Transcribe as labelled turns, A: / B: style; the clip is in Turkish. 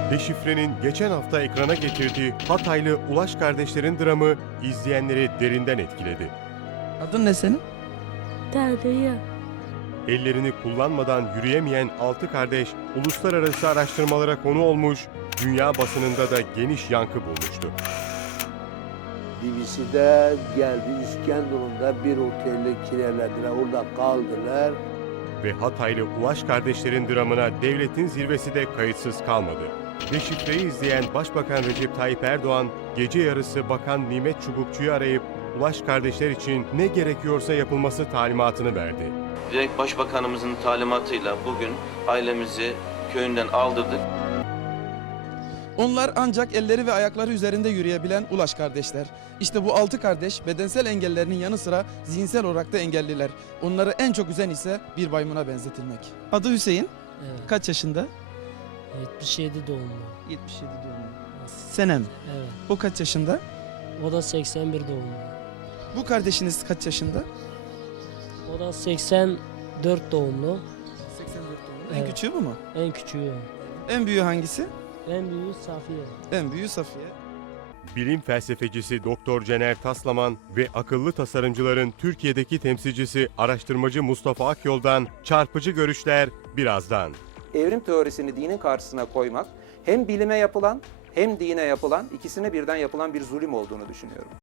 A: Deşifre'nin geçen hafta ekrana getirdiği Hataylı Ulaş kardeşlerin dramı izleyenleri derinden etkiledi.
B: Adın ne senin?
C: Derya.
A: Ellerini kullanmadan yürüyemeyen 6 kardeş uluslararası araştırmalara konu olmuş, dünya basınında da geniş yankı bulmuştu.
D: BBC'de geldi İskenderun'da bir otelde kiralediler, orada kaldılar.
A: Ve Hataylı Ulaş kardeşlerin dramına devletin zirvesi de kayıtsız kalmadı. Deşifre'yi izleyen Başbakan Recep Tayyip Erdoğan, gece yarısı Bakan Nimet Çubukçu'yu arayıp Ulaş kardeşler için ne gerekiyorsa yapılması talimatını verdi.
E: Direkt Başbakanımızın talimatıyla bugün ailemizi köyünden aldırdık.
B: Onlar ancak elleri ve ayakları üzerinde yürüyebilen Ulaş kardeşler. İşte bu 6 kardeş bedensel engellerinin yanı sıra zihinsel olarak da engelliler. Onları en çok üzen ise bir maymuna benzetilmek. Adı Hüseyin.
F: Evet.
B: Kaç yaşında?
F: 77 doğumlu.
B: 77 doğumlu. Senem.
F: Evet.
B: O kaç yaşında?
F: O da 81 doğumlu.
B: Bu kardeşiniz kaç yaşında?
F: O da 84 doğumlu.
B: 84 doğumlu. En
F: Evet.
B: küçüğü bu mu?
F: En küçüğü.
B: En büyüğü hangisi?
F: En büyüğü Safiye.
B: En büyüğü Safiye.
A: Bilim felsefecisi Doktor Cener Taslaman ve akıllı tasarımcıların Türkiye'deki temsilcisi araştırmacı Mustafa Akyol'dan çarpıcı görüşler birazdan.
G: Evrim teorisini dinin karşısına koymak hem bilime yapılan hem dine yapılan, ikisine birden yapılan bir zulüm olduğunu düşünüyorum.